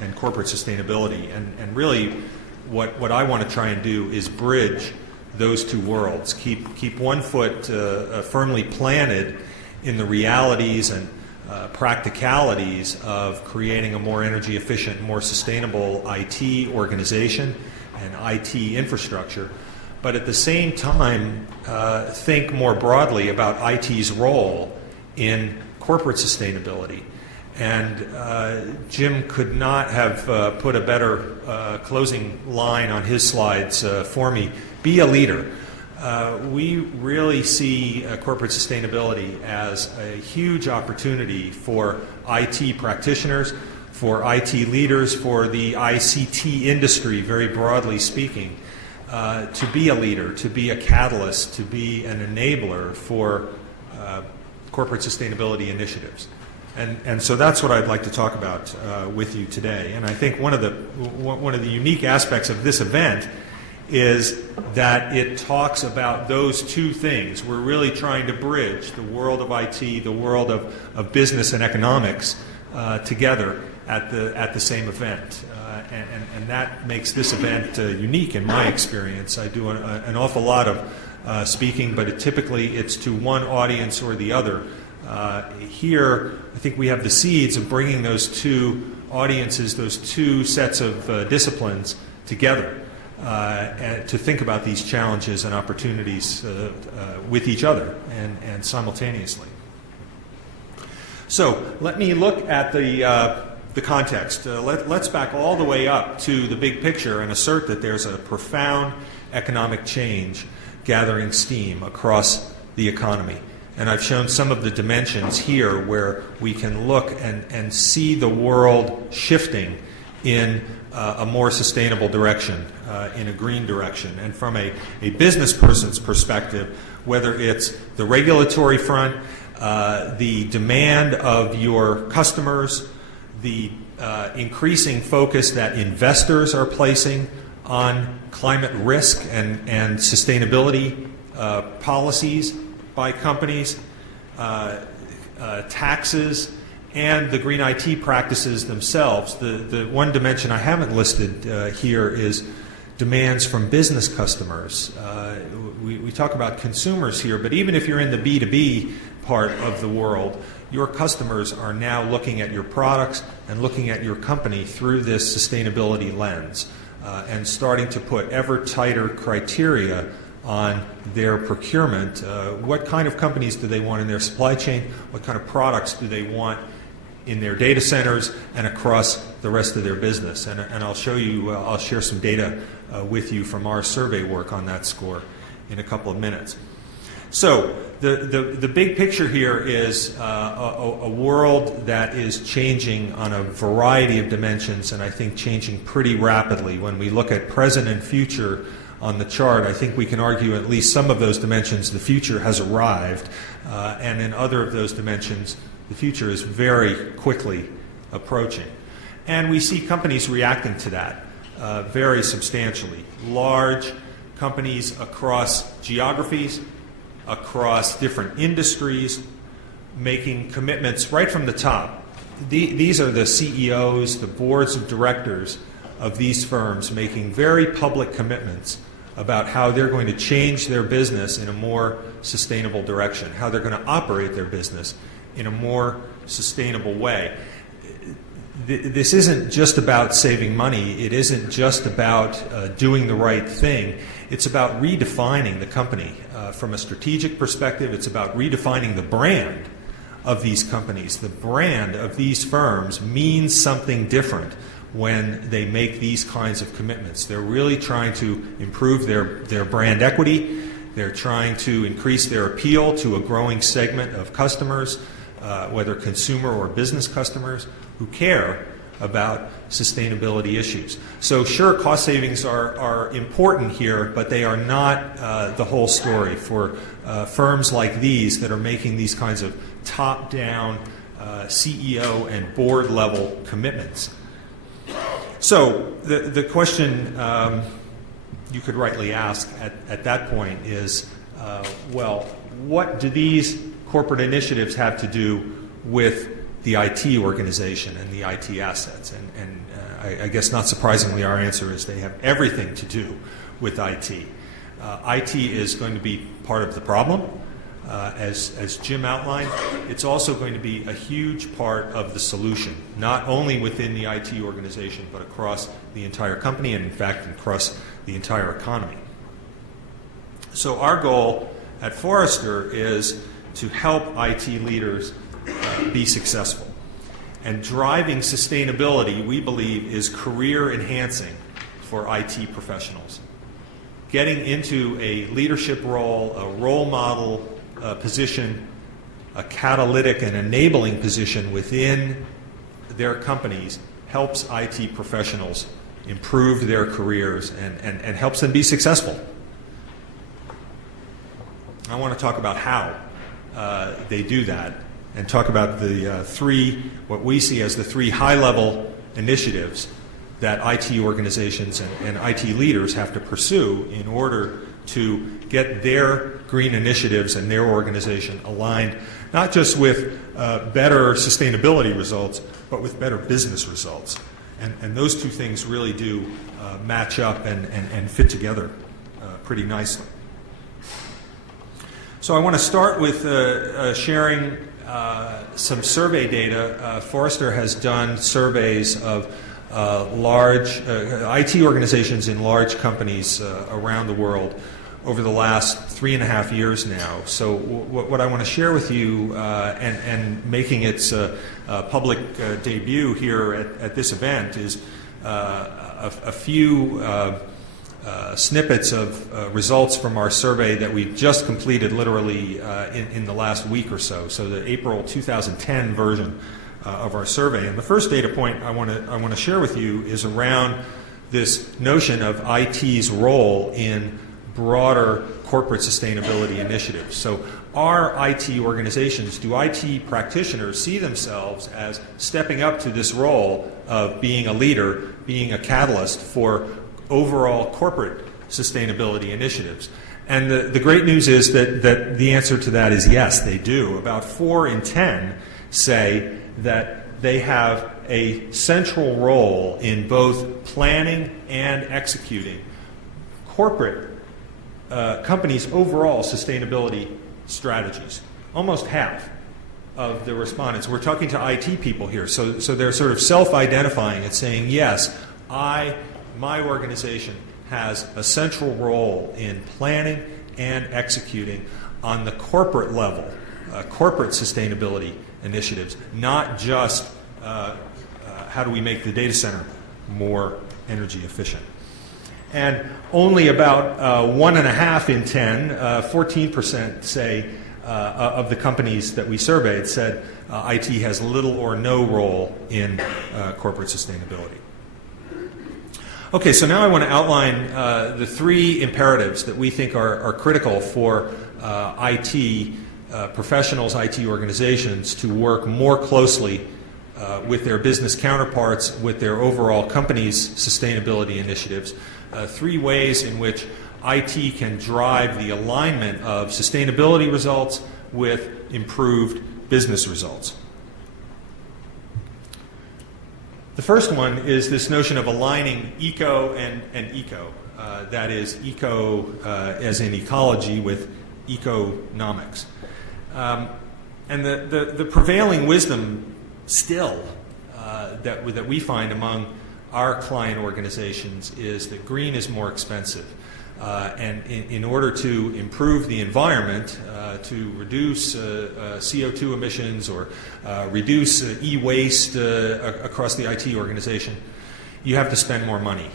and corporate sustainability. And really what I want to try and do is bridge those two worlds, keep one foot firmly planted in the realities and practicalities of creating a more energy efficient, more sustainable IT organization and IT infrastructure, but at the same time think more broadly about IT's role in corporate sustainability. And Jim could not have put a better closing line on his slides for me. Be a leader. We really see corporate sustainability as a huge opportunity for IT practitioners, for IT leaders, for the ICT industry, very broadly speaking, to be a leader, to be a catalyst, to be an enabler for corporate sustainability initiatives. And so that's what I'd like to talk about with you today. And I think one of the unique aspects of this event is that it talks about those two things. We're really trying to bridge the world of IT, the world of business and economics together at the same event. And that makes this event unique in my experience. I do an awful lot of speaking, but typically it's to one audience or the other. Here, I think we have the seeds of bringing those two audiences, those two sets of disciplines together and to think about these challenges and opportunities with each other and simultaneously. So let me look at the context. Let's back all the way up to the big picture and assert that there's a profound economic change gathering steam across the economy. And I've shown some of the dimensions here where we can look and see the world shifting in a more sustainable direction, in a green direction. And from a business person's perspective, whether it's the regulatory front, the demand of your customers, the increasing focus that investors are placing on climate risk and sustainability policies by companies, taxes, and the green IT practices themselves. The one dimension I haven't listed here is demands from business customers. We talk about consumers here, but even if you're in the B2B part of the world, your customers are now looking at your products and looking at your company through this sustainability lens and starting to put ever tighter criteria on their procurement. What kind of companies do they want in their supply chain? What kind of products do they want in their data centers and across the rest of their business? And I'll show you, I'll share some data with you from our survey work on that score in a couple of minutes. So the big picture here is a world that is changing on a variety of dimensions, and I think changing pretty rapidly. When we look at present and future on the chart, I think we can argue at least some of those dimensions the future has arrived, and in other of those dimensions the future is very quickly approaching. And we see companies reacting to that very substantially. Large companies across geographies, across different industries, making commitments right from the top. These are the CEOs, the boards of directors of these firms making very public commitments about how they're going to change their business in a more sustainable direction, how they're going to operate their business in a more sustainable way. This isn't just about saving money. It isn't just about doing the right thing. It's about redefining the company. From a strategic perspective, it's about redefining the brand of these companies. The brand of these firms means something different when they make these kinds of commitments. They're really trying to improve their brand equity. They're trying to increase their appeal to a growing segment of customers, whether consumer or business customers, who care about sustainability issues. So sure, cost savings are important here, but they are not the whole story for firms like these that are making these kinds of top-down CEO and board level commitments. So the question you could rightly ask at that point is, well, what do these corporate initiatives have to do with the IT organization and the IT assets. And I guess not surprisingly, our answer is they have everything to do with IT. IT is going to be part of the problem. As Jim outlined, it's also going to be a huge part of the solution, not only within the IT organization, but across the entire company and, in fact, across the entire economy. So our goal at Forrester is to help IT leaders be successful. And driving sustainability, we believe, is career enhancing for IT professionals. Getting into a leadership role, a role model position, a catalytic and enabling position within their companies helps IT professionals improve their careers and helps them be successful. I want to talk about how they do that and talk about the what we see as the three high-level initiatives that IT organizations and IT leaders have to pursue in order to get their green initiatives and their organization aligned, not just with better sustainability results, but with better business results. And those two things really do match up and fit together pretty nicely. So I want to start with sharing some survey data. Forrester has done surveys of large IT organizations in large companies around the world over the last 3.5 years now. So what I want to share with you and making its public debut here at this event is a few snippets of results from our survey that we just completed literally in the last week or so. So the April 2010 version of our survey. And the first data point I want to share with you is around this notion of IT's role in broader corporate sustainability initiatives. So are IT organizations, do IT practitioners see themselves as stepping up to this role of being a leader, being a catalyst for overall corporate sustainability initiatives? And the great news is that the answer to that is yes, they do. About 4 in 10 say that they have a central role in both planning and executing corporate companies' overall sustainability strategies. Almost half of the respondents, we're talking to IT people here, so they're sort of self-identifying and saying, yes, my organization has a central role in planning and executing on the corporate level, corporate sustainability initiatives, not just how do we make the data center more energy efficient. And only about 1.5 in 10, 14% say of the companies that we surveyed said IT has little or no role in corporate sustainability. Okay, so now I want to outline the 3 imperatives that we think are critical for IT professionals, IT organizations to work more closely with their business counterparts, with their overall company's sustainability initiatives. 3 ways in which IT can drive the alignment of sustainability results with improved business results. The first one is this notion of aligning eco and eco. That is, eco as in ecology with economics. And the prevailing wisdom still that we find among our client organizations is that green is more expensive. And in order to improve the environment, to reduce CO2 emissions or reduce e-waste across the IT organization, you have to spend more money.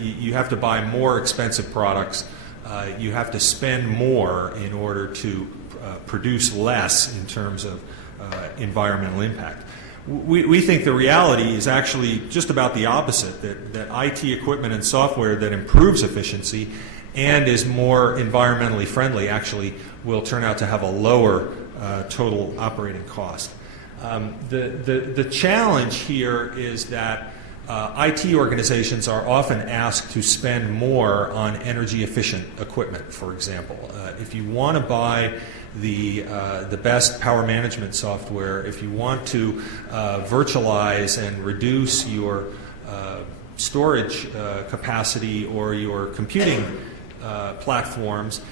You have to buy more expensive products. You have to spend more in order to produce less in terms of environmental impact. We think the reality is actually just about the opposite, that IT equipment and software that improves efficiency and is more environmentally friendly actually will turn out to have a lower total operating cost. The challenge here is that IT organizations are often asked to spend more on energy-efficient equipment, for example. If you want to buy the best power management software, if you want to virtualize and reduce your storage capacity or your computing platforms,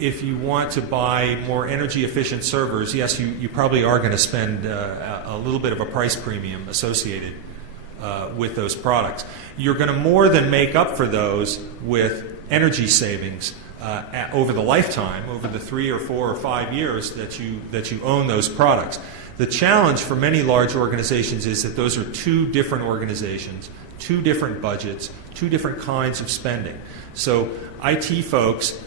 if you want to buy more energy-efficient servers, yes, you probably are going to spend a little bit of a price premium associated with those products. You're going to more than make up for those with energy savings over the lifetime, over the 3 or 4 or 5 years that you own those products. The challenge for many large organizations is that those are two different organizations, two different budgets, two different kinds of spending. So IT folks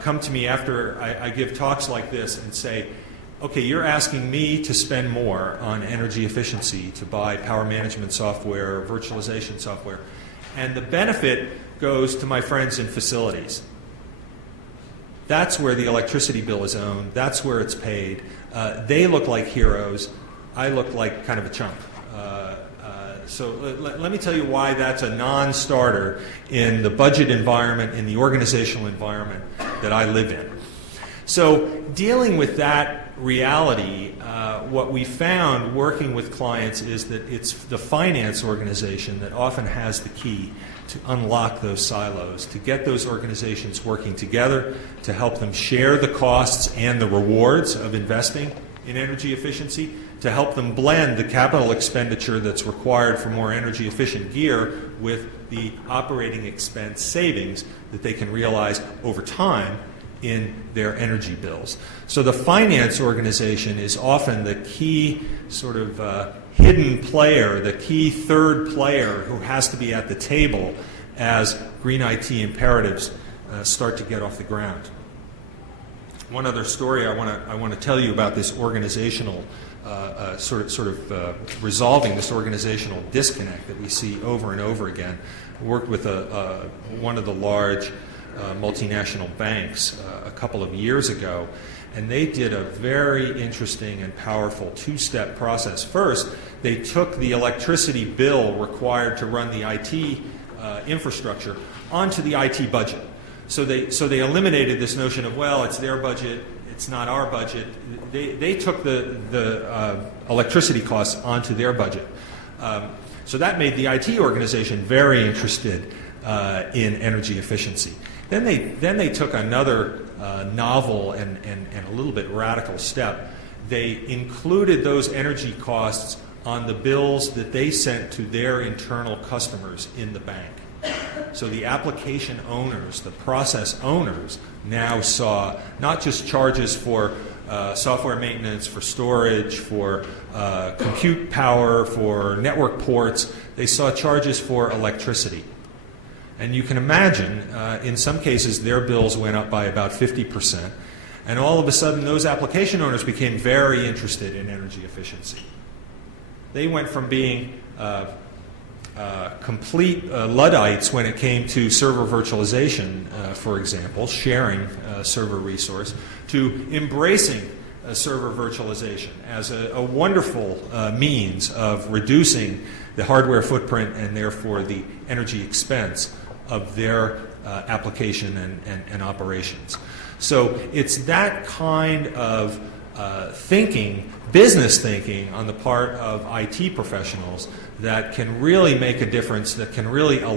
come to me after I give talks like this and say, okay, you're asking me to spend more on energy efficiency, to buy power management software, virtualization software, and the benefit goes to my friends in facilities. That's where the electricity bill is owned. That's where it's paid. They look like heroes. I look like kind of a chump. So let me tell you why that's a non-starter in the budget environment, in the organizational environment that I live in. So dealing with that reality, what we found working with clients is that it's the finance organization that often has the key to unlock those silos, to get those organizations working together, to help them share the costs and the rewards of investing in energy efficiency, to help them blend the capital expenditure that's required for more energy efficient gear with the operating expense savings that they can realize over time in their energy bills. So the finance organization is often the key sort of hidden player, the key third player who has to be at the table as green IT imperatives start to get off the ground. One other story I want to tell you about this organizational resolving this organizational disconnect that we see over and over again. I worked with one of the large multinational banks a couple of years ago, and they did a very interesting and powerful two-step process. First, they took the electricity bill required to run the IT infrastructure onto the IT budget. So they eliminated this notion of, well, it's their budget, it's not our budget. They took the electricity costs onto their budget. So that made the IT organization very interested in energy efficiency. Then they took another novel and a little bit radical step. They included those energy costs on the bills that they sent to their internal customers in the bank. So the application owners, the process owners, now saw not just charges for software maintenance, for storage, for compute power, for network ports. They saw charges for electricity. And you can imagine, in some cases, their bills went up by about 50%. And all of a sudden, those application owners became very interested in energy efficiency. They went from being complete Luddites when it came to server virtualization, for example, sharing server resource, to embracing server virtualization as a wonderful means of reducing the hardware footprint and therefore the energy expense of their application and operations. So it's that kind of thinking, business thinking on the part of IT professionals that can really make a difference, that can really allow